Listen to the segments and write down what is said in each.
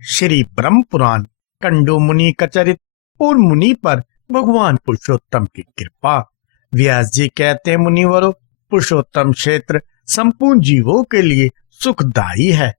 श्री ब्रह्म पुराण कंडू मुनि का चरित्र और मुनि पर भगवान पुरुषोत्तम की कृपा। व्यास जी कहते हैं, मुनिवरों, पुरुषोत्तम क्षेत्र संपूर्ण जीवों के लिए सुखदायी है।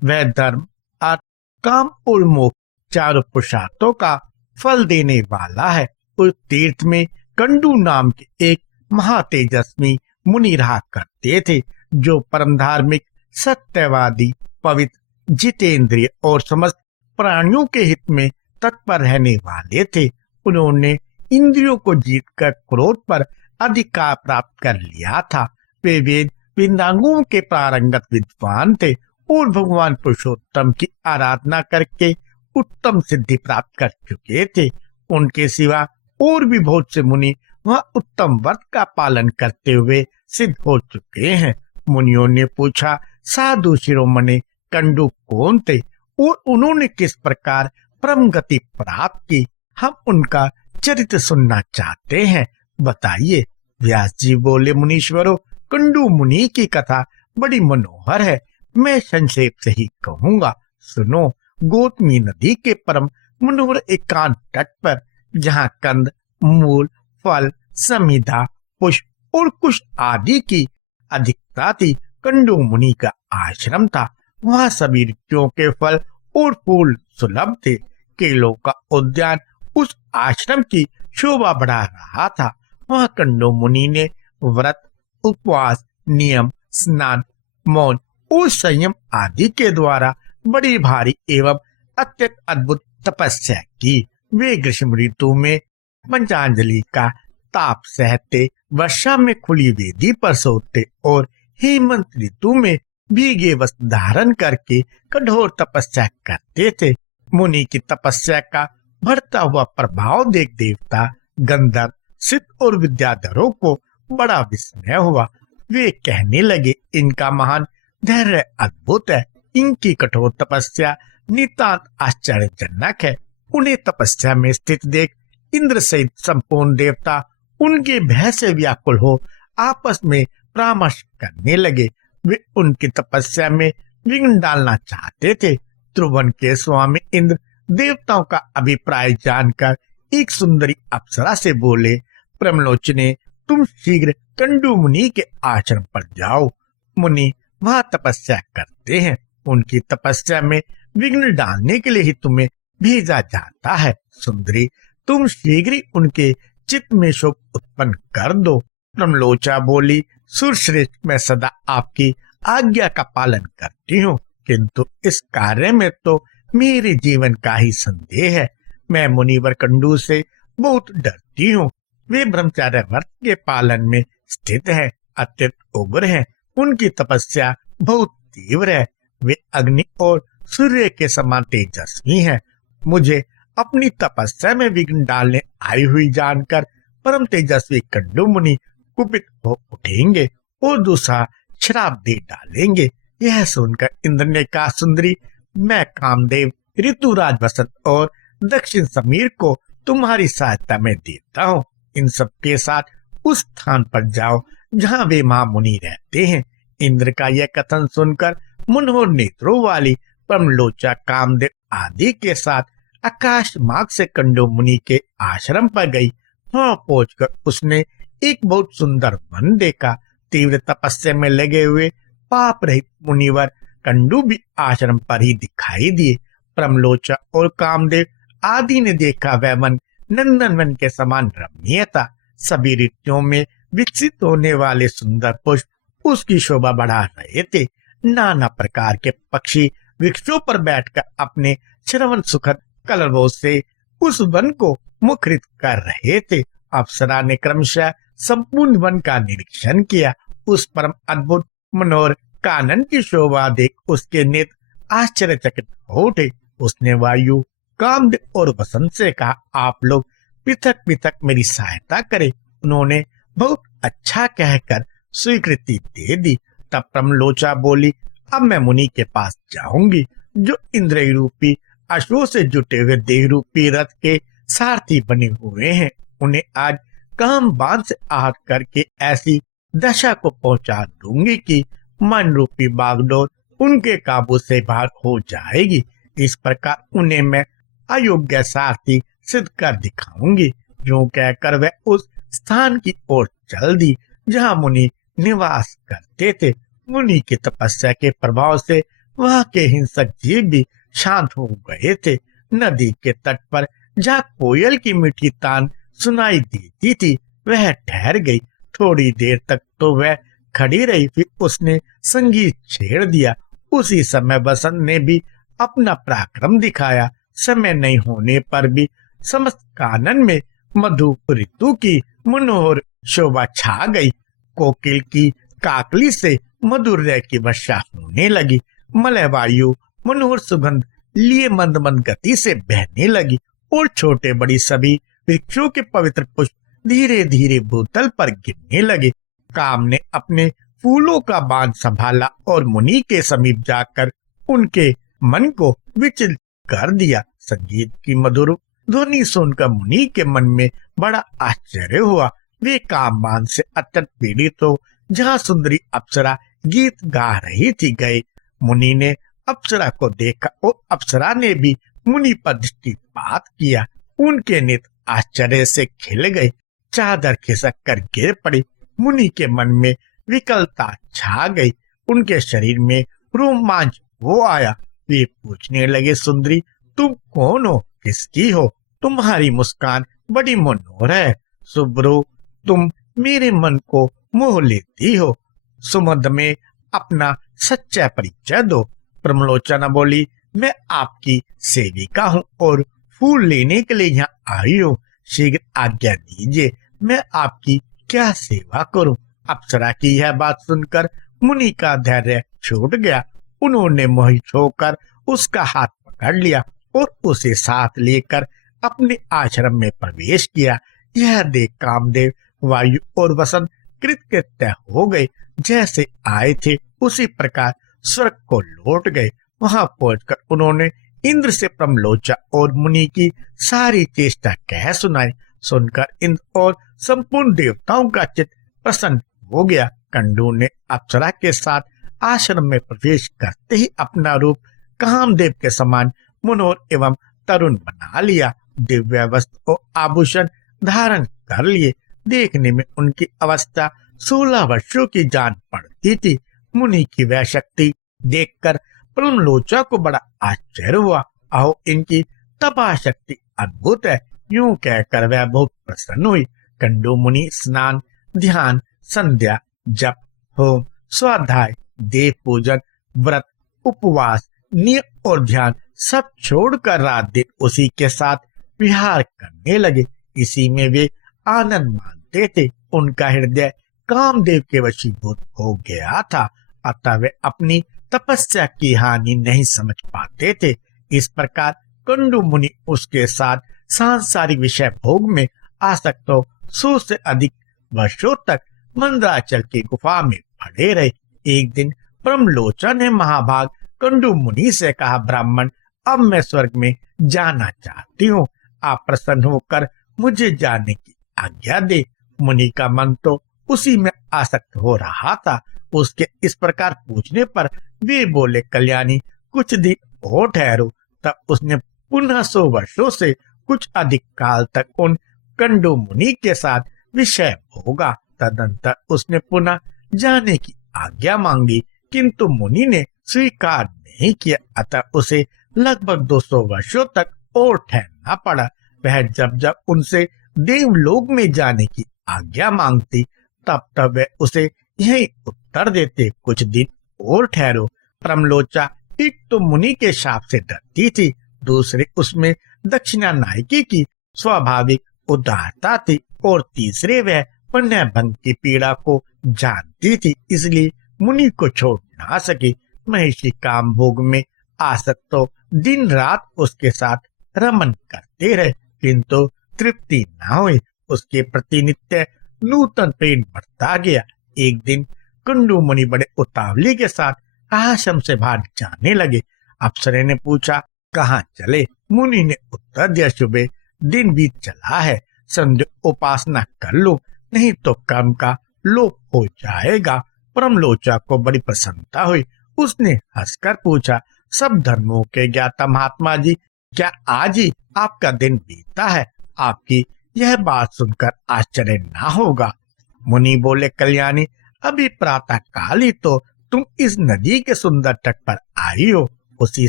वह धर्म, अर्थ, काम और मोक्ष चारों पुरुषार्थों का फल देने वाला है। उस तीर्थ में कंडू नाम के एक महातेजस्वी मुनि रहा करते थे, जो परम धार्मिक, सत्यवादी, पवित्र, जितेंद्रिय और समस्त प्राणियों के हित में तत्पर रहने वाले थे। उन्होंने इंद्रियों को जीतकर क्रोध पर अधिकार प्राप्त कर लिया था। वे वेद वेदांगों के पारंगत विद्वान थे और भगवान पुरुषोत्तम की आराधना करके उत्तम सिद्धि प्राप्त कर चुके थे। उनके सिवा और भी बहुत से मुनि वह उत्तम व्रत का पालन करते हुए सिद्ध हो चुके हैं। मुनियों ने पूछा, साधु शिरोमणि कंडू कौन थे और उन्होंने किस प्रकार परम गति प्राप्त की? हम उनका चरित्र सुनना चाहते हैं, बताइए। व्यास जी बोले, मुनीश्वरों, कंडू मुनि की कथा बड़ी मनोहर है। मैं संक्षेप से ही कहूँगा, सुनो। गौतमी नदी के परम मनोहर एकांत तट पर, जहाँ कंद, मूल, फल, समिधा, पुष्प और कुश आदि की अधिकता थी, कंडू मुनि का आश्रम था। वहाँ सभी ऋतुओं के फल और फूल सुलभ थे। केलों का उद्यान उस आश्रम की शोभा बढ़ा रहा था। वहाँ कंडू मुनि ने व्रत, उपवास, नियम, स्नान, मौन और संयम आदि के द्वारा बड़ी भारी एवं अत्यंत अद्भुत तपस्या की। वे ग्रीष्म ऋतु में पंचांजलि का ताप सहते, वर्षा में खुली वेदी पर सोते और हेमंत ऋतु में भीगे वस्त्र धारण करके कठोर तपस्या करते थे। मुनि की तपस्या का बढ़ता हुआ प्रभाव देख देवता, गंधर्व, सिद्ध और विद्याधरों को बड़ा विस्मय हुआ। वे कहने लगे, इनका महान धैर्य अद्भुत है। इनकी कठोर तपस्या नितांत आश्चर्यजनक है। उन्हें तपस्या में स्थित देख इंद्र सहित संपूर्ण देवता उनके भय से व्याकुल हो आपस में परामर्श करने लगे। वे उनकी तपस्या में विघ्न डालना चाहते थे। त्रिभुवन के स्वामी इंद्र देवताओं का अभिप्राय जानकर एक सुंदरी अप्सरा से बोले, प्रमलोचने, तुम शीघ्र कंडू मुनि के आश्रम पर जाओ। मुनि वहाँ तपस्या करते हैं। उनकी तपस्या में विघ्न डालने के लिए ही तुम्हें भेजा जाता है। सुंदरी, तुम शीघ्र ही उनके चित्त में शोक उत्पन्न कर दो। प्रमलोचा बोली, सुरश्रेष्ठ, मैं सदा आपकी आज्ञा का पालन करती हूँ, किंतु इस कार्य में तो मेरे जीवन का ही संदेह है। मैं मुनिवर कंडू से बहुत डरती हूँ। वे ब्रह्मचर्य व्रत के पालन में स्थित है, अत्यंत उग्र है। उनकी तपस्या बहुत तीव्र है। वे अग्नि और सूर्य के समान तेजस्वी हैं। मुझे अपनी तपस्या में विघ्न डालने आई हुई जानकर परम तेजस्वी कंडू मुनि कुपित हो उठेंगे और दूसरा श्राप दे डालेंगे। यह सुनकर इंद्र ने कहा, सुंदरी, मैं कामदेव, ऋतुराज वसंत और दक्षिण समीर को तुम्हारी सहायता में देता हूँ। इन सब के साथ उस स्थान पर जाओ जहाँ वे महामुनि रहते हैं। इंद्र का यह कथन सुनकर मनोहर नेत्रों वाली परमलोचा कामदेव आदि के साथ आकाश मार्ग से कंडू मुनि के आश्रम पर गई। वहाँ पहुंचकर उसने एक बहुत सुंदर वन देखा। तीव्र तपस्या में लगे हुए पाप रहित मुनिवर कंडू भी आश्रम पर ही दिखाई दिए। प्रमलोचा और कामदेव आदि ने देखा वह वन नंदन वन के समान रमणीय था। सभी ऋतुओं में विकसित होने वाले सुंदर पुष्प उसकी शोभा बढ़ा रहे थे। नाना प्रकार के पक्षी वृक्षों पर बैठकर अपने श्रवण सुखद कलरवों से उस वन को मुखरित कर रहे थे। अप्सरा ने क्रमशः संपूर्ण वन का निरीक्षण किया। उस परम अद्भुत मनोहर कानन की शोभा देख उसके नेत्र आश्चर्यचकित हो उठे। उसने वायु, कामदेव और वसंत से कहा, आप लोग पृथक पृथक मेरी सहायता करें। उन्होंने बहुत अच्छा कहकर स्वीकृति दे दी। तब प्रमलोचा बोली, अब मैं मुनि के पास जाऊंगी, जो इंद्रिय रूपी अश्वों से जुटे हुए देह रूपी रथ के सारथी बने हुए हैं। उन्हें आज काम बाण से आहत करके ऐसी दशा को पहुंचा दूंगी कि मन रूपी बागडोर उनके काबू से बाहर हो जाएगी। इस प्रकार उन्हें मैं अयोग्य सारथी सिद्ध कर दिखाऊंगी। जो कहकर वह उस स्थान की ओर चल दी जहाँ मुनि निवास करते थे। मुनि की तपस्या के प्रभाव से वहाँ के हिंसक जीव भी शांत हो गए थे। नदी के तट पर जहाँ कोयल की मीठी तान सुनाई देती थी वह ठहर गई। थोड़ी देर तक तो वह खड़ी रही, फिर उसने संगीत छेड़ दिया। उसी समय बसंत ने भी अपना पराक्रम दिखाया। समय नहीं होने पर भी समस्त कानन में मधु ऋतु की मनोहर शोभा छा गई। कोकिल की काकली से मधुर रह की वर्षा होने लगी। मलय वायु मनोहर सुगंध लिए मंद मंद गति से बहने लगी और छोटे बड़ी सभी वृक्षों के पवित्र पुष्प धीरे धीरे भूतल पर गिरने लगे। काम ने अपने फूलों का बांध संभाला और मुनि के समीप जाकर उनके मन को विचलित कर दिया। संगीत की मधुर ध्वनि सुनकर मुनि के मन में बड़ा आश्चर्य हुआ। वे काम बांध से अत्यंत पीड़ित हो जहाँ सुंदरी अप्सरा गीत गा रही थी गए। मुनि ने अप्सरा को देखा और अप्सरा ने भी मुनि पर दृष्टिपात किया। उनके नेत्र आश्चर्य से खिल गए, चादर खिसक कर गिर पड़ी। मुनि के मन में विकलता छा गई, उनके शरीर में रोमांच हो आया। वे पूछने लगे, सुंदरी तुम कौन हो, किसकी हो? तुम्हारी मुस्कान बड़ी मनोहर है। सुब्रो, तुम मेरे मन को मोह लेती हो। सुमध में अपना सच्चा परिचय दो। प्रमलोचना बोली, मैं आपकी सेविका हूँ और फूल लेने के लिए यहाँ आई हूँ। शीघ्र आज्ञा दीजिए, मैं आपकी क्या सेवा करूँ? अप्सरा की यह बात सुनकर मुनि का धैर्य छूट गया। उन्होंने मोहित होकर उसका हाथ पकड़ लिया और उसे साथ लेकर अपने आश्रम में प्रवेश किया। यह देख कामदेव, वायु और वसंत कृतकृत्य हो गए। जैसे आए थे उसी प्रकार स्वर्ग को लौट गए। वहां पहुंचकर उन्होंने इंद्र से प्रमलोचा और मुनि की सारी चेष्टा कह सुनाई। सुनकर इंद्र और संपूर्ण देवताओं का चित्त प्रसन्न हो गया। कंडू ने अप्सरा के साथ आश्रम में प्रवेश करते ही अपना रूप कामदेव के समान मनोहर एवं तरुण बना लिया। दिव्य वस्त्र और आभूषण धारण कर लिए। देखने में उनकी अवस्था 16 वर्षों की जान पड़ती थी। मुनि की वह शक्ति देखकर प्रमलोचा को बड़ा आश्चर्य हुआ। आओ, इनकी तपा शक्ति अद्भुत है। यूं कहकर वह बहुत प्रसन्न हुई। कंडू मुनि स्नान, ध्यान, संध्या, जप, होम, स्वाध्याय, देव पूजन, व्रत, उपवास, नियम और ध्यान सब छोड़कर रात दिन उसी के साथ विहार करने लगे। इसी में वे आनंद मानते थे। उनका हृदय कामदेव के वशीभूत हो गया था, अतः वे अपनी तपस्या की हानि नहीं समझ पाते थे। इस प्रकार कंडू मुनि उसके साथ सांसारिक विषय भोग में आसक्त हो 100 से अधिक वर्षों तक मंदराचल की गुफा में पड़े रहे। एक दिन प्रमलोचन ने महाभाग कंडू मुनि से कहा, ब्राह्मण, अब मैं स्वर्ग में जाना चाहती हूँ। आप प्रसन्न होकर मुझे जाने की आज्ञा दे। मुनि का मन तो उसी में आसक्त हो रहा था। उसके इस प्रकार पूछने पर वे बोले, कल्याणी, कुछ दिन और ठहरो। तब उसने पुनः 100 वर्षों से कुछ अधिक काल तक उन कंडू मुनि के साथ विषय भोगा। तदंतर उसने पुनः जाने की आज्ञा मांगी, किंतु मुनि ने स्वीकार नहीं किया। अतः उसे लगभग 200 वर्षों तक और ठहरना पड़ा। वह जब जब उनसे देवलोक में जाने की आज्ञा मांगती तब तब वे उसे यही उत्तर देते, कुछ दिन और ठहरो। प्रमलोचा एक तो मुनि के शाप से डरती थी, दूसरे उसमें दक्षिणा नायकी की स्वाभाविक उदारता थी और तीसरे वह पुण्य भंग की पीड़ा को जानती थी, इसलिए मुनि को छोड़ ना सकी। महिषी काम भोग में आसक्त तो दिन रात उसके साथ रमन करते रहे, किंतु तृप्ति न हुई। उसके प्रति नित्य नूतन प्रेम बढ़ता गया। एक दिन कंडू मुनि बड़े उतावली के साथ आश्रम से बाहर जाने लगे। अप्सरे ने पूछा, कहाँ चले? मुनि ने उत्तर दिया, सुबह दिन बीत चला है, संध्या उपासना कर लो, नहीं तो कर्म का लोप हो जाएगा। प्रमलोचा को बड़ी प्रसन्नता हुई। उसने हंसकर पूछा, सब धर्मों के ज्ञाता महात्मा जी, क्या आज ही आपका दिन बीता है? आपकी यह बात सुनकर आश्चर्य ना होगा। मुनि बोले, कल्याणी, अभी प्रातः काल ही तो तुम इस नदी के सुंदर तट पर आई हो। उसी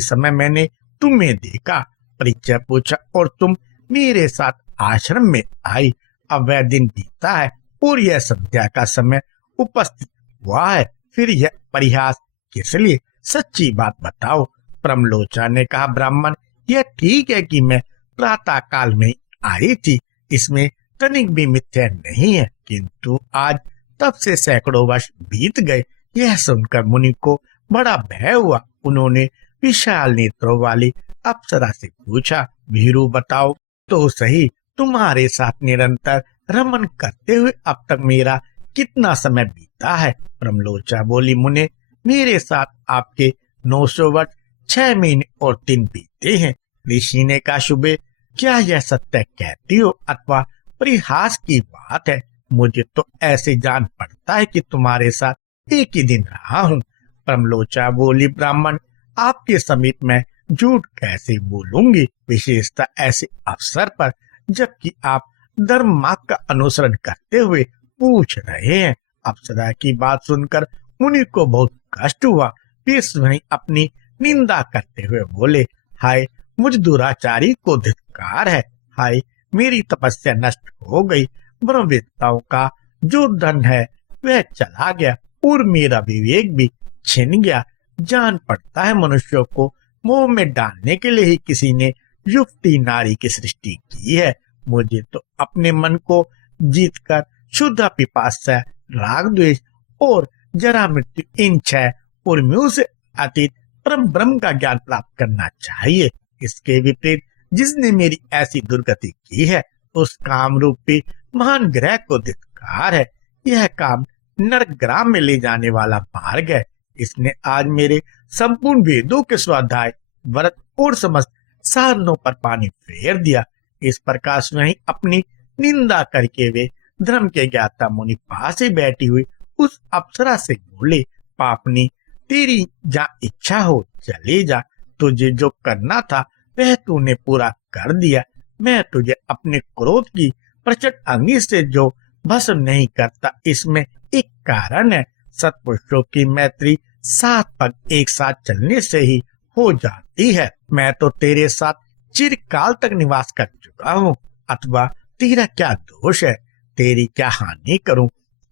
समय मैंने तुम्हें देखा, परिचय पूछा और तुम मेरे साथ आश्रम में आई। अब वह दिन बीता है और यह संध्या का समय उपस्थित हुआ है, फिर यह परिहास किस लिए? सच्ची बात बताओ। प्रमलोचा ने कहा, ब्राह्मण, यह ठीक है कि मैं प्रातः काल में आई थी, इसमें तनिक भी मिथ्या नहीं है, किंतु आज तब से सैकड़ों वर्ष बीत गए। यह सुनकर मुनि को बड़ा भय हुआ। उन्होंने विशाल नेत्रों वाली अप्सरा से पूछा, भीरू, बताओ तो सही, तुम्हारे साथ निरंतर रमन करते हुए अब तक मेरा कितना समय बीता है? प्रमलोचा बोली, मुने, मेरे साथ आपके 900 वर्ष 6 महीने और 3 बीते हैं। ऋषि ने कहा, शुभे, क्या यह सत्य कहती हो अथवा परिहास की बात है? मुझे तो ऐसे जान पड़ता है कि तुम्हारे साथ एक ही दिन रहा हूँ। प्रमलोचा बोली, ब्राह्मण, आपके समीप में झूठ कैसे बोलूंगी, विशेषतः ऐसे अवसर पर जबकि आप धर्म मार्ग का अनुसरण करते हुए पूछ रहे हैं। अप्सरा की बात सुनकर मुनि को बहुत कष्ट हुआ। फिर स्वयं अपनी निंदा करते हुए बोले, हाय, मुझ दुराचारी को धिक्कार है। हाय, मेरी तपस्या नष्ट हो गई। ब्रह्मवेत्ताओं का जो धन है वह चला गया और मेरा विवेक भी छिन गया। जान पड़ता है मनुष्यों को मोह में डालने के लिए ही किसी ने युवती नारी की सृष्टि की है। मुझे तो अपने मन को जीतकर शुद्ध पिपासा, राग द्वेष और जरा मृत्यु, इन 6 उर्मियों से अतीत परम ब्रह्म का ज्ञान प्राप्त करना चाहिए। इसके विपरीत जिसने मेरी ऐसी दुर्गति की है, उस काम रूपी महान ग्रह को धिक्कार है। यह काम नरकग्राम में ले जाने वाला मार्ग है। इसने आज मेरे संपूर्ण वेदों के स्वाध्याय, व्रत और समस्त साधनों पर पानी फेर दिया। इस प्रकार से अपनी निंदा करके वे धर्म के ज्ञाता मुनि पास ही बैठी हुई उस अप्सरा से बोले, पापनी, तेरी जा इच्छा हो चले जा। तुझे जो करना था वह तूने पूरा कर दिया। मैं तुझे अपने क्रोध की प्रचंड अग्नि से जो भस्म नहीं करता, इसमें एक कारण है। सत्पुरुषों की मैत्री 7 पग एक साथ चलने से ही हो जाती है। मैं तो तेरे साथ चिरकाल तक निवास कर चुका हूँ, अथवा तेरा क्या दोष है? तेरी क्या हानि करूं?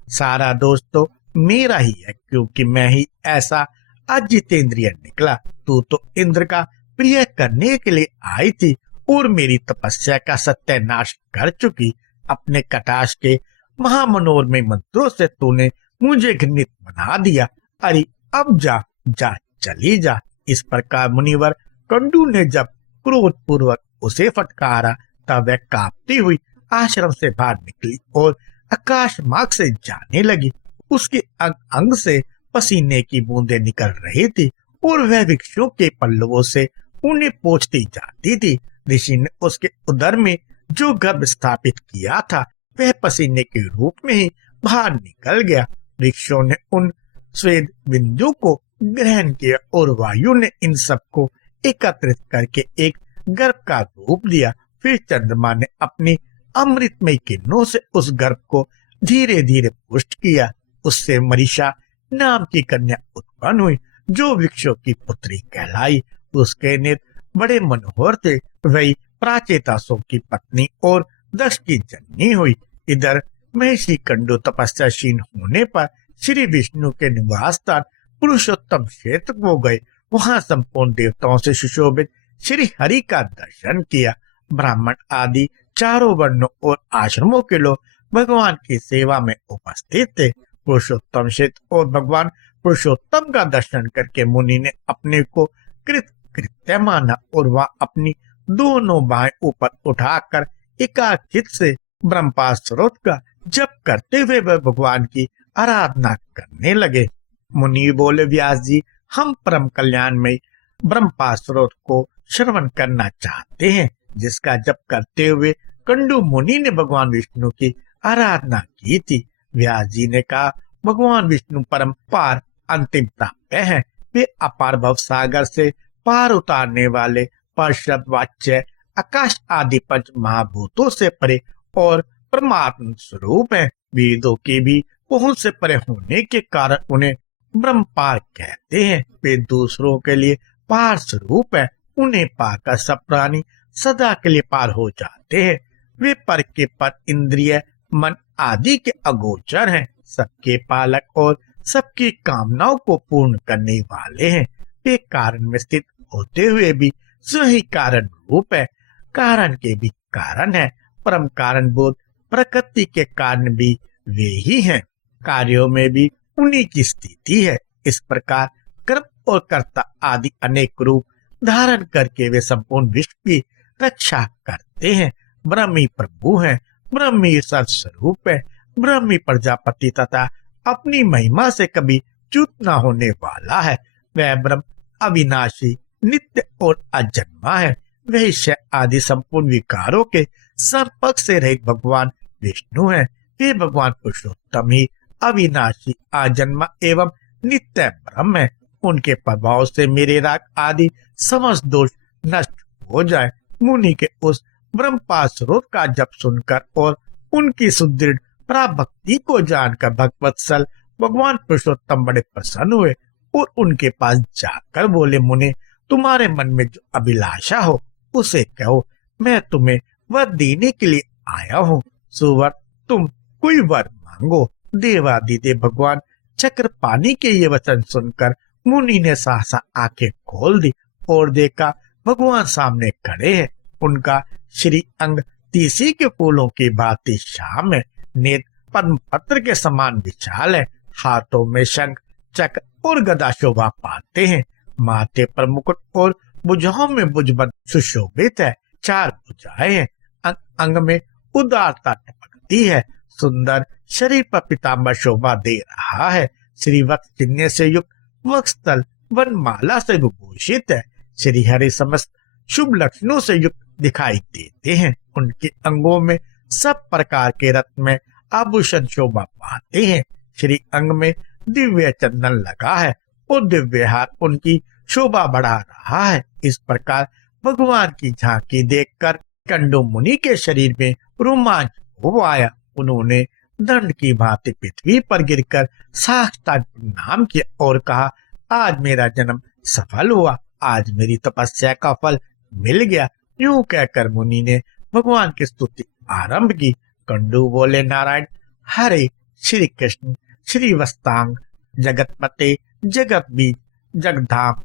सारा दोष तो मेरा ही है, क्योंकि मैं ही ऐसा अजितेंद्रिय निकला। तू तो इंद्र का प्रिय करने के लिए आई थी और मेरी तपस्या का सत्यानाश कर चुकी। अपने कटाक्ष के महामनोरमय मंत्रों से तूने मुझे घृणित बना दिया। अरे अब जा जा, चली जा। इस प्रकार मुनिवर कंडू ने जब क्रोध पूर्वक उसे फटकारा, तब वह कांपती हुई आश्रम से बाहर निकली और आकाश मार्ग से जाने लगी। उसके अंग अंग से पसीने की बूंदें निकल रही थी और वह वृक्षों के पल्लवों से उन्हें पोंछती जाती थी। ऋषि ने उसके उदर में जो गर्भ स्थापित किया था वह पसीने के रूप में ही बाहर निकल गया। वृक्षों ने उन स्वेद बिंदु को ग्रहण किया और वायु ने इन सबको एकत्रित करके एक गर्भ का रूप दिया। फिर चंद्रमा ने अपनी अमृतमय किरणों से उस गर्भ को धीरे धीरे पुष्ट किया। उससे मरीषा नाम की कन्या उत्पन्न हुई, जो वृक्षों की पुत्री कहलाई। उसके नेत्र बड़े मनोहर थे। वही प्राचेतासों की पत्नी और दक्ष की जननी हुई। इधर महर्षि कंडू तपस्याशील होने पर श्री विष्णु के निवास स्थान पुरुषोत्तम क्षेत्र को गए। वहां संपूर्ण देवताओं से सुशोभित श्री हरि का दर्शन किया। ब्राह्मण आदि चारों वर्णों और आश्रमों के लोग भगवान की सेवा में उपस्थित थे। पुरुषोत्तम क्षेत्र और भगवान पुरुषोत्तम का दर्शन करके मुनि ने अपने को कृत्य माना और वह अपनी दोनों बाहें ऊपर उठाकर एकाचित से ब्रह्मपाद स्रोत का जप करते हुए वह भगवान की आराधना करने लगे। मुनि बोले, व्यास जी, हम परम कल्याण में ब्रह्मपाद स्रोत को श्रवण करना चाहते हैं, जिसका जप करते हुए कंडू मुनि ने भगवान विष्णु की आराधना की थी। व्यास जी ने कहा, भगवान विष्णु परम पार अंतिम प्राप्य हैं। वे अपार भव सागर से पार उतारने वाले परशब्द वाच्य आकाश आदि पंच महाभूतों से परे और परमात्म स्वरूप है। वेदों के भी पहुंच से परे होने के कारण उन्हें ब्रह्म पार कहते हैं। वे दूसरों के लिए पार स्वरूप है। उन्हें पाकर सब प्राणी सदा के लिए पार हो जाते हैं। वे पर के पर इंद्रिय मन आदि के अगोचर हैं, सबके पालक और सबकी कामनाओं को पूर्ण करने वाले हैं। वे कारण में स्थित होते हुए भी स्वयं कारण रूप है। कारण के भी कारण है। परम कारण बोध प्रकृति के कारण भी वे ही हैं। कार्यों में भी उन्हीं की स्थिति है। इस प्रकार कर्म और कर्ता आदि अनेक रूप धारण करके वे संपूर्ण विश्व की रक्षा करते हैं। ब्रह्म ही प्रभु है, ब्रह्म ही सर्वस्वरूप है, ब्रह्म ही प्रजापति तथा अपनी महिमा से कभी च्युत न होने वाला है। वह ब्रह्म अविनाशी, नित्य और अजन्मा है। वह आदि संपूर्ण विकारों के संपर्क से रहित भगवान विष्णु है। वे भगवान पुरुषोत्तम ही अविनाशी, अजन्मा एवं नित्य ब्रह्म है। उनके प्रभाव से मेरे राग आदि समस्त दोष नष्ट हो जाए। मुनि के उस ब्रह्म पाद स्रोत का जप सुनकर और उनकी सुदृढ़ भक्ति को जानकर भगवत्सल भगवान पुरुषोत्तम बड़े प्रसन्न हुए और उनके पास जाकर बोले, मुने, तुम्हारे मन में जो अभिलाषा हो उसे कहो, मैं तुम्हें वर देने के लिए आया हूँ। सुवर, तुम कोई वर मांगो। देवादिदेव भगवान चक्रपाणी के ये वचन सुनकर मुनि ने सहसा आंखें खोल दी और देखा भगवान सामने खड़े हैं। उनका श्री अंग तीसी के फूलों की भांति श्याम है। नेत्र पद्म पत्र के समान विशाल है। हाथों में शंख चक्र और गदा शोभा पाते हैं। माथे पर मुकुट और भुजाओं में भुजबंद सुशोभित है। 4 भुजाएं हैं। अंग में उदारता टपकती है। सुंदर शरीर पर पीताम्बर शोभा दे रहा है। श्री वक्ष चिन्ह से युक्त वक्षस्थल वनमाला से विभूषित है। श्री हरि समस्त शुभ लक्षणों से युक्त दिखाई देते हैं। उनके अंगों में सब प्रकार के रत्न में आभूषण शोभा पाते हैं। श्री अंग में दिव्य चंदन लगा है और दिव्य हार उनकी शोभा बढ़ा रहा है। इस प्रकार भगवान की झांकी देखकर कंडू मुनि के शरीर में रोमांच हो आया। उन्होंने दंड की भांति पृथ्वी पर गिरकर साष्टांग प्रणाम किया और कहा, आज मेरा जन्म सफल हुआ, आज मेरी तपस्या का फल मिल गया। यूं कहकर मुनि ने भगवान की स्तुति आरंभ की। कंडू बोले, नारायण हरे श्री कृष्ण श्री वस्तांग जगतपते जगत बीज जगधाम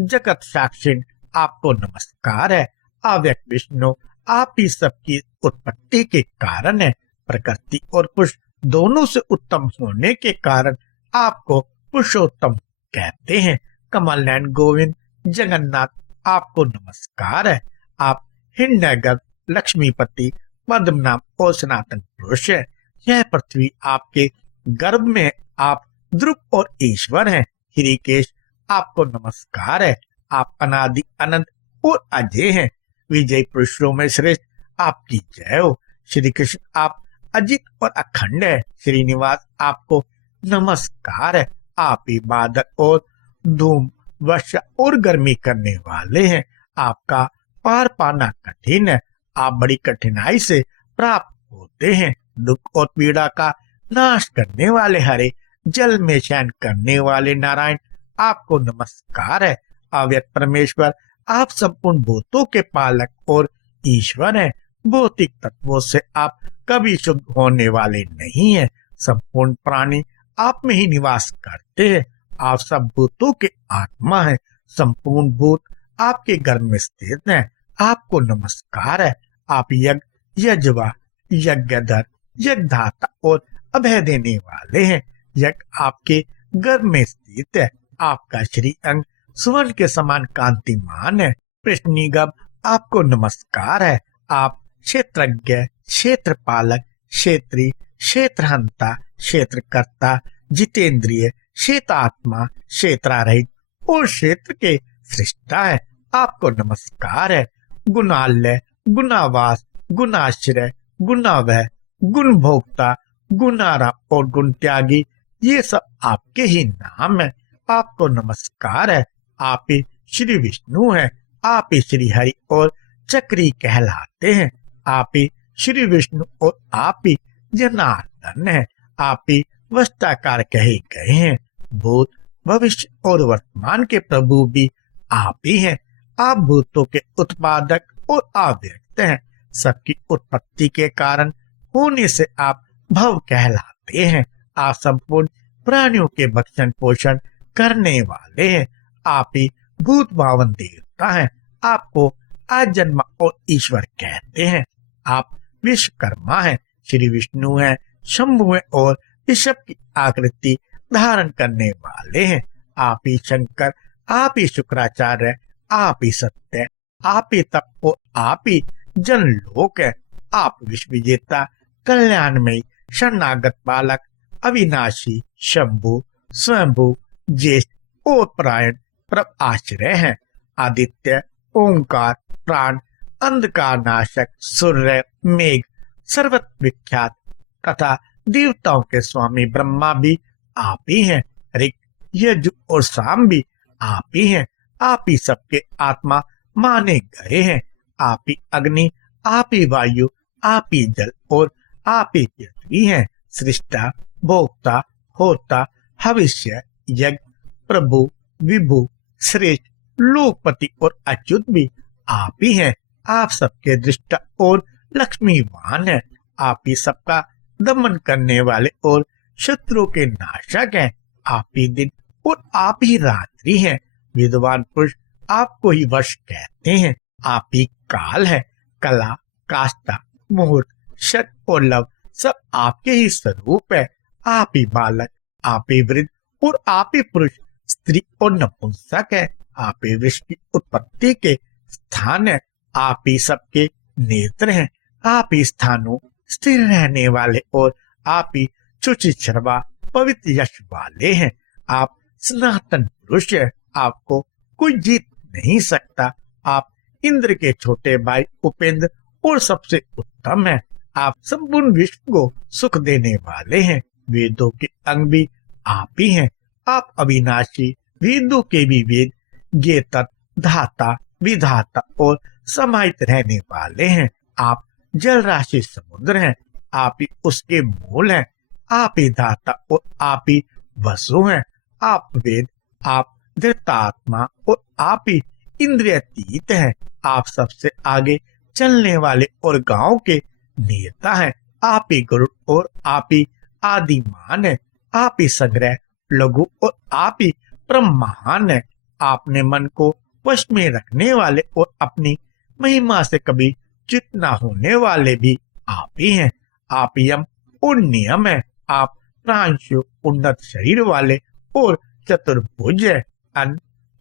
जगत साक्षी, आपको नमस्कार है। अव्यक्त विष्णु, आप ही सबकी उत्पत्ति के कारण है। प्रकृति और पुरुष दोनों से उत्तम होने के कारण आपको पुरुषोत्तम कहते हैं। कमल नयन गोविंद जगन्नाथ, आपको नमस्कार है। आप हिरण्यगर्भ लक्ष्मीपति पद्मनाभ और सनातन पुरुष है। यह पृथ्वी आपके गर्भ में, आप ध्रुव और ईश्वर हैं। हृषिकेश, आपको नमस्कार है। आप अनादि अनंत और अजय हैं। विजय पुरुषों में श्रेष्ठ, आपकी जय हो। श्री कृष्ण, आप अजित और अखंड है। श्रीनिवास, आपको नमस्कार है। आप ही बादल और धूम वर्षा और गर्मी करने वाले हैं। आपका पार पाना कठिन है। आप बड़ी कठिनाई से प्राप्त होते हैं। दुख और पीड़ा का नाश करने वाले हरे, जल में शयन करने वाले नारायण, आपको नमस्कार है। अव्यक्त परमेश्वर, आप संपूर्ण भूतों के पालक और ईश्वर हैं। भौतिक तत्वों से आप कभी शुद्ध होने वाले नहीं हैं। संपूर्ण प्राणी आप में ही निवास करते हैं। आप सब भूतों के आत्मा हैं। संपूर्ण भूत आपके घर में स्थित हैं। आपको नमस्कार है। आप यज्ञ, यजवा, यज्ञधर, यज्ञदाता और अभय देने वाले हैं। यज्ञ आपके गर्भ में स्थित है। आपका श्री अंग स्वर्ण के समान कांतिमान है। कृष्णिगभ, आपको नमस्कार है। आप क्षेत्रज्ञ, क्षेत्रपालक, क्षेत्री, क्षेत्रहंता, क्षेत्रकर्ता, जितेंद्रिय, क्षेत्रात्मा, क्षेत्रारहित और क्षेत्र के सृष्टा है। आपको नमस्कार है। गुणालय, गुणावास, गुणाश्रय, गुणावह, गुण भोक्ता, गुणाराम और गुण त्यागी, ये सब आपके ही नाम है। आपको नमस्कार है। आप ही श्री विष्णु हैं, आप ही श्री हरि और चक्री कहलाते हैं। आप ही श्री विष्णु और आप ही जनार्दन हैं। आप ही वस्ताकार कहे गए हैं। भूत, भविष्य और वर्तमान के प्रभु भी आप ही हैं। आप भूतों के उत्पादक और अव्यक्त हैं। सबकी उत्पत्ति के कारण होने से आप भव कहलाते हैं। आप संपूर्ण प्राणियों के भक्षण पोषण करने वाले हैं। आप ही भूत भावन देवता हैं। आपको आजन्मा और ईश्वर कहते हैं। आप विश्वकर्मा हैं, श्री विष्णु हैं, शंभु हैं और ऋषभ की आकृति धारण करने वाले हैं। आप ही शंकर, आप ही शुक्राचार्य, आप ही सत्य, आप ही तप और आप ही जनलोक है। आप विश्व विजेता, कल्याणमयी, शरणागत बालक, अविनाशी, शंभु, स्वयंभु, ज्येष्ठ और परायण प्रभ आश्रय हैं। आदित्य, ओंकार, प्राण, अंधकार नाशक, सूर्य, मेघ, सर्वत्र विख्यात तथा देवताओं के स्वामी ब्रह्मा भी आप ही हैं। ऋक, यजु और साम भी आप ही हैं। आप ही सबके आत्मा माने गए हैं। आप ही अग्नि, आप ही वायु, आप ही जल और आप ही पृथ्वी हैं। सृष्टा, भोक्ता, होता, भविष्य, यज्ञ, प्रभु, विभु, श्रेष्ठ, लोकपति और अच्युत भी आप ही हैं। आप सबके दृष्टा और लक्ष्मीवान हैं। आप ही सबका दमन करने वाले और शत्रु के नाशक हैं। आप ही दिन और आप ही रात्रि हैं। विद्वान पुरुष आपको ही वश कहते हैं। आप ही काल है। कला, काष्ठा, मुहूर्त, शत और लव सब आपके ही स्वरूप है। आप ही बालक, आप ही वृद्ध और आप ही पुरुष, स्त्री और नपुंसक है। आप ही विश्व की उत्पत्ति के स्थान है। आप ही सबके नेत्र हैं। आप ही स्थानों स्थिर रहने वाले और आप ही शुचिश्रवा पवित्र यश वाले हैं। आप सनातन पुरुष है। आपको कोई जीत नहीं सकता। आप इंद्र के छोटे भाई उपेंद्र और सबसे उत्तम है। आप संपूर्ण विश्व को सुख देने वाले हैं। वेदों के अंग भी आप ही हैं। आप अविनाशी, वेदों के भी वेद, ज्ञेता, धाता, विधाता और समाहित रहने वाले हैं। आप जल राशि समुद्र हैं। आप ही उसके मूल हैं। आप ही दाता और आप ही वसु हैं। आप वेद, आप धृतात्मा और आप ही इंद्रियातीत हैं। आप सबसे आगे चलने वाले और गांव के नेता हैं। आप ही गरुड़ और आप ही आदिमान है। आप ही संग्रह, लघु और आप ही परम महान है। आपने मन को वश में रखने वाले और अपनी महिमा से कभी च्युत न होने वाले भी आप ही हैं। आप यम और नियम है। आप प्रांशु, उन्नत शरीर वाले और चतुर्भुज है।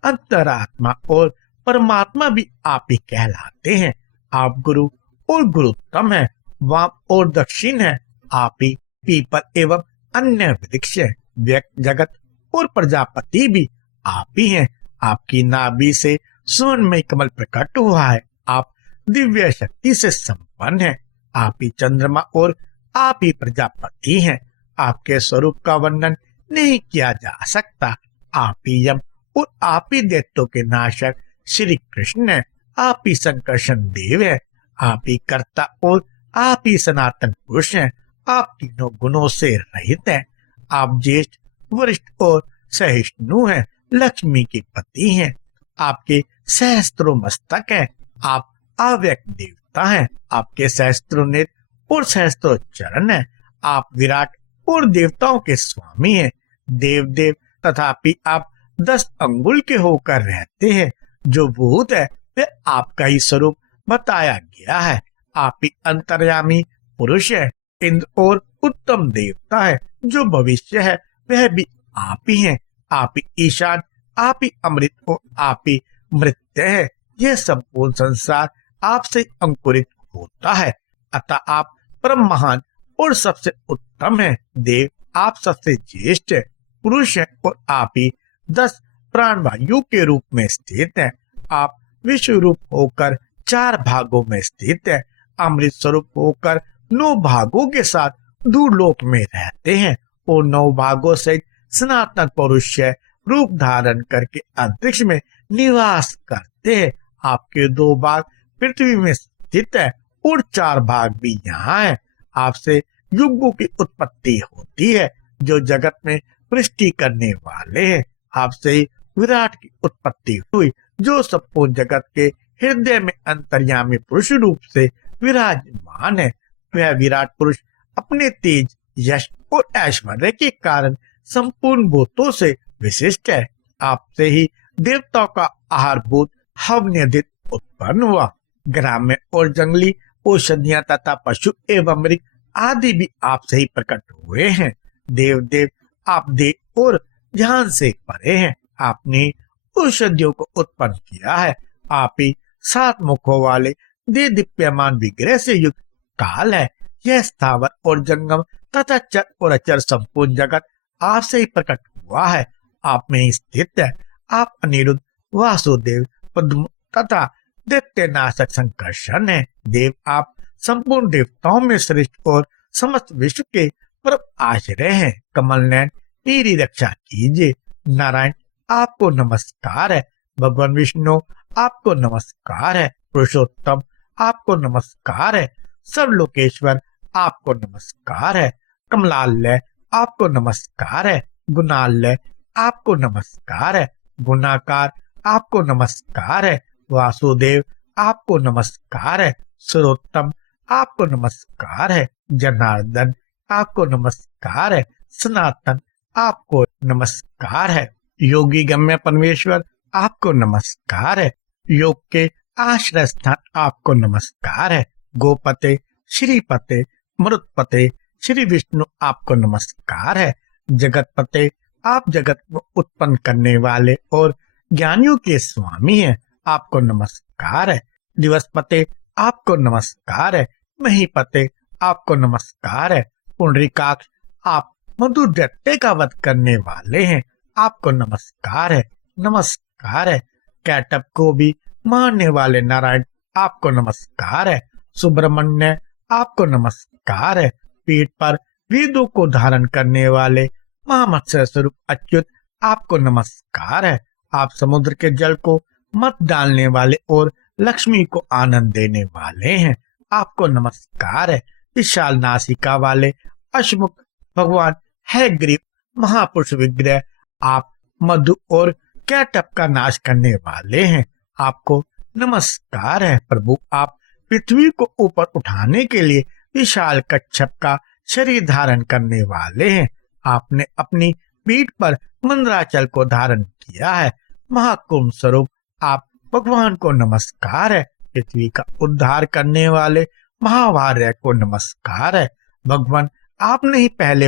अंतरात्मा और परमात्मा भी आप ही कहलाते हैं। आप गुरु और गुरुत्तम है। वाम और दक्षिण है। आप ही पीपल एवं अन्य वृक्ष है। व्यक्त, जगत और प्रजापति भी आप ही हैं। आपकी नाभि से सुवर्णमय कमल प्रकट हुआ है। आप दिव्य शक्ति से संपन्न हैं। आप ही चंद्रमा और आप ही प्रजापति हैं। आपके स्वरूप का वर्णन नहीं किया जा सकता। आप ही यम और आप ही दैत्यों के नाशक श्री कृष्ण है। आप ही संकर्षण देव है। आप ही कर्ता और आप ही सनातन पुरुष हैं। आप तीनों गुणों से रहित हैं। आप ज्येष्ठ, वरिष्ठ और सहिष्णु हैं। लक्ष्मी के पति हैं। आपके सहस्त्रों मस्तक हैं। आप अव्यक्त देवता हैं। आपके सहस्त्रों नेत्र और सहस्त्रों चरण हैं। आप विराट और देवताओं के स्वामी हैं। देव देव तथापि आप 10 अंगुल के होकर रहते हैं। जो भूत है वह आपका ही स्वरूप बताया गया है। आप ही अंतर्यामी पुरुष है। इंद्र और उत्तम देवता है। जो भविष्य है वह भी आप ही हैं। आप ही ईशान, आप ही अमृत और आप ही मृत्य है। यह संपूर्ण संसार आपसे अंकुरित होता है। अतः आप परम महान और सबसे उत्तम है। देव, आप सबसे ज्येष्ठ है। पुरुष है और आप ही 10 प्राणवायु के रूप में स्थित है। आप विश्व रूप होकर 4 भागों में स्थित है। अमृत स्वरूप होकर 9 भागों के साथ दूरलोक में रहते हैं और 9 भागों से सनातन पुरुष रूप धारण करके अंतरिक्ष में निवास करते हैं। आपके 2 भाग पृथ्वी में स्थित है और 4 भाग भी यहाँ है। आपसे युगों की उत्पत्ति होती है जो जगत में सृष्टि करने वाले हैं। आपसे ही विराट की उत्पत्ति हुई जो संपूर्ण जगत के हृदय में अंतर्यामी पुरुष रूप से विराजमान है। वह विराट पुरुष अपने तेज, यश और ऐश्वर्य के कारण संपूर्ण भूतों से विशिष्ट है। आपसे ही देवताओं का आहारभूत हवन्यदित उत्पन्न हुआ। ग्राम्य और जंगली औषधियां तथा पशु एवं मृग आदि भी आपसे ही प्रकट हुए हैं। देव आप देव और ध्यान से परे हैं। आपने औषधियों को उत्पन्न किया है। आप ही 7 मुखों वाले दे दीप्यमान विग्रह से युक्त काल है। यह स्थावर और जंगम तथा चर और अचर संपूर्ण जगत आपसे ही प्रकट हुआ है। आप में ही स्थित है। आप अनिरुद्ध, वासुदेव, पद्म तथा दैत्य नाशक संकर्षण है। देव आप संपूर्ण देवताओं में श्रेष्ठ और समस्त विश्व के परम आश्रय हैं। कमल नयन मेरी रक्षा कीजिए। नारायण आपको नमस्कार है। भगवान विष्णु आपको नमस्कार है। पुरुषोत्तम आपको नमस्कार है। सर्वलोकेश्वर आपको नमस्कार है। कमलालय आपको नमस्कार है। गुणालय आपको नमस्कार है। गुणाकार आपको नमस्कार है। वासुदेव आपको नमस्कार है। सर्वोत्तम आपको नमस्कार है। जनार्दन आपको नमस्कार है। सनातन आपको नमस्कार है। योगी गम्य परमेश्वर आपको नमस्कार है। योग के आश्रय स्थान आपको नमस्कार है। गोपते, श्रीपते, मरुत्पते श्री विष्णु आपको नमस्कार है। जगतपते आप जगत को उत्पन्न करने वाले और ज्ञानियों के स्वामी हैं। आपको नमस्कार है। दिवसपते आपको नमस्कार है। महीपते आपको नमस्कार है। पुंडरीकाक्ष आप मधुर दैत्य का वध करने वाले हैं। आपको नमस्कार है। नमस्कार है। कैटअप को भी मारने वाले नारायण आपको नमस्कार है। सुब्रमण्य आपको नमस्कार है। पीठ पर वेदों को धारण करने वाले महामत्स्य स्वरूप अच्युत आपको नमस्कार है। आप समुद्र के जल को मत डालने वाले और लक्ष्मी को आनंद देने वाले हैं। आपको नमस्कार है। विशाल नासिका वाले अश्मुख भगवान है ग्रीव महापुरुष विग्रह आप मधु और कैटअप का नाश करने वाले हैं। आपको नमस्कार है। प्रभु आप पृथ्वी को ऊपर उठाने के लिए विशाल कच्छप का शरीर धारण करने वाले हैं। आपने अपनी पीठ पर मंदराचल को धारण किया है। महाकुंभ स्वरूप आप भगवान को नमस्कार है। पृथ्वी का उद्धार करने वाले महावार्य को नमस्कार है। भगवान आपने ही पहले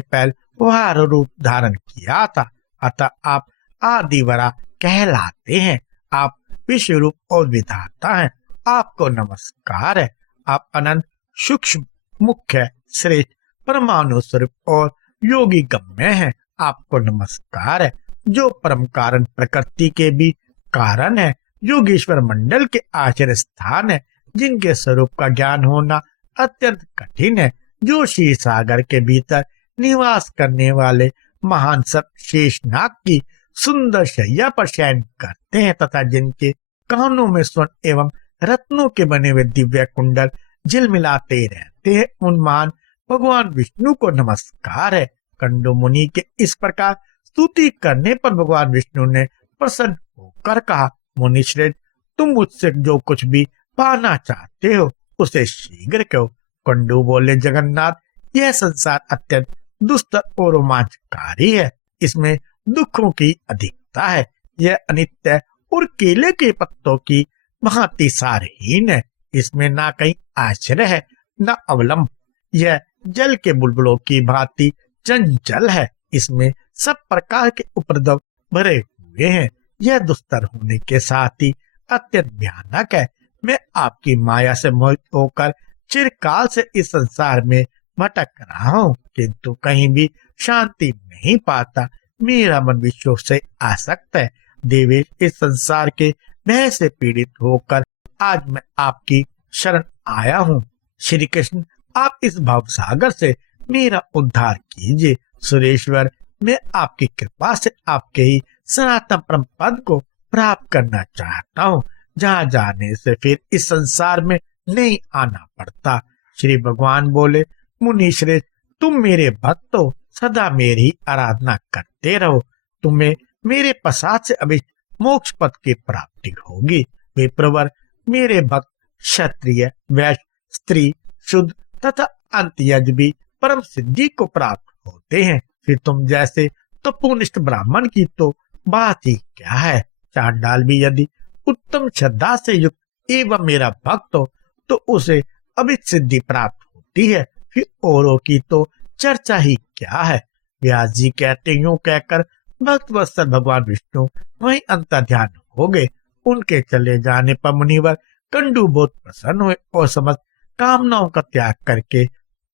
वार रूप धारण किया था, अतः आप आदिवरा कहलाते हैं। आप विश्व रूप और विधाता हैं। आपको नमस्कार है। आप अनंत, सूक्ष्म, मुख्य, श्रेष्ठ, परमाणु स्वरूप और योगी गम्य हैं। आपको नमस्कार है। जो परम कारण प्रकृति के भी कारण है, योगेश्वर मंडल के आश्रय स्थान है, जिनके स्वरूप का ज्ञान होना अत्यंत कठिन है, जो क्षीर सागर के भीतर निवास करने वाले महान सप शेषनाग की सुंदर शैया पर शयन करते हैं तथा जिनके कानों में स्वर्ण एवं रत्नों के बने हुए दिव्य कुंडल झिलमिलाते रहते हैं, उन महान भगवान विष्णु को नमस्कार है। कंडू मुनि के इस प्रकार स्तुति करने पर भगवान विष्णु ने प्रसन्न होकर कहा, मुनि श्रेष्ठ, तुम मुझसे जो कुछ भी पाना चाहते हो उसे शीघ्र कहो। कंडू बोले, जगन्नाथ, यह संसार अत्यंत दुस्तर और रोमांचकारी है। इसमें दुखों की अधिकता है। यह अनित्य और केले के पत्तों की भांति सारहीन है। इसमें ना कहीं आश्रय है न अवलंब। यह जल के बुलबुलों की भांति चंचल है। इसमें सब प्रकार के उपद्रव भरे हुए हैं। यह दुस्तर होने के साथ ही अत्यंत भयानक है। मैं आपकी माया से मोहित होकर चिरकाल से इस संसार में भटक रहा हूँ, किंतु कहीं भी शांति नहीं पाता। मेरा मन विश्व से आसक्त है। देवेश, इस संसार के भय से पीड़ित होकर आज मैं आपकी शरण आया हूँ। श्री कृष्ण, आप इस भवसागर से मेरा उद्धार कीजिए। सुरेश्वर, मैं आपकी कृपा से आपके ही सनातन परम पद को प्राप्त करना चाहता हूँ, जहाँ जाने से फिर इस संसार में नहीं आना पड़ता। श्री भगवान बोले, मुनि श्रेष्ठ, तुम मेरे भक्त हो, सदा मेरी आराधना करते रहो, तुम्हें मेरे प्रसाद से अभिष्ट मोक्ष पद की प्राप्ति होगी। विप्रवर, मेरे भक्त क्षत्रिय, वैश्य, स्त्री, शुद्ध तथा अंत्यज भी परम सिद्धि को प्राप्त होते हैं। फिर तुम जैसे तपोनिष्ठ ब्राह्मण की तो बात ही क्या है। चांडाल भी यदि उत्तम श्रद्धा से युक्त एवं मेरा भक्त हो तो उसे अभिष्ट सिद्धि प्राप्त होती है। फिर औरों की तो चर्चा ही क्या है। व्यास जी कहते, यूं कहकर भक्त वत्सल भगवान विष्णु वहीं अंतर्ध्यान हो गए। उनके चले जाने पर मुनिवर कंडू बहुत प्रसन्न हुए और समस्त कामनाओं का त्याग करके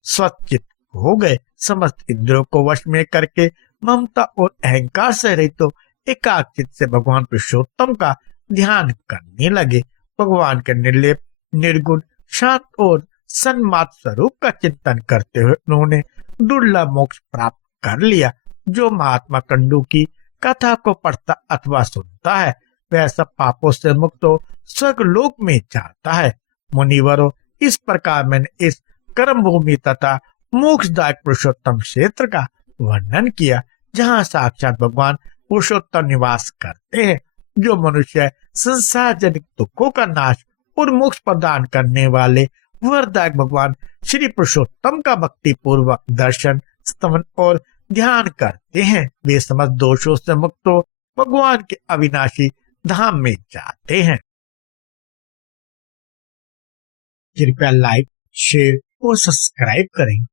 स्वचित हो गए। समस्त इंद्रियों को वश में करके ममता और अहंकार से रहित तो एकाग्रचित से भगवान पुरुषोत्तम का ध्यान करने लगे। भगवान के निर्लेप, निर्गुण, शांत और सन्मार्ग स्वरूप का चिंतन करते हुए उन्होंने दुर्लभ मोक्ष प्राप्त कर लिया। जो महात्मा कंडू की कथा को पढ़ता अथवा सुनता है वह सब पापों से मुक्त हो स्वर्ग लोक में जाता है। मुनिवरों, इस प्रकार मैंने इस कर्म भूमि तथा मोक्षदायक पुरुषोत्तम क्षेत्र का वर्णन किया, जहाँ साक्षात भगवान पुरुषोत्तम निवास करते हैं। जो मनुष्य संसार जनित दुखों का नाश और मोक्ष प्रदान करने वाले वरदायक भगवान श्री पुरुषोत्तम का भक्ति पूर्वक दर्शन, स्तवन और ध्यान करते हैं, वे समस्त दोषों से मुक्त हो भगवान के अविनाशी धाम में जाते हैं। कृपया लाइक, शेयर और सब्सक्राइब करें।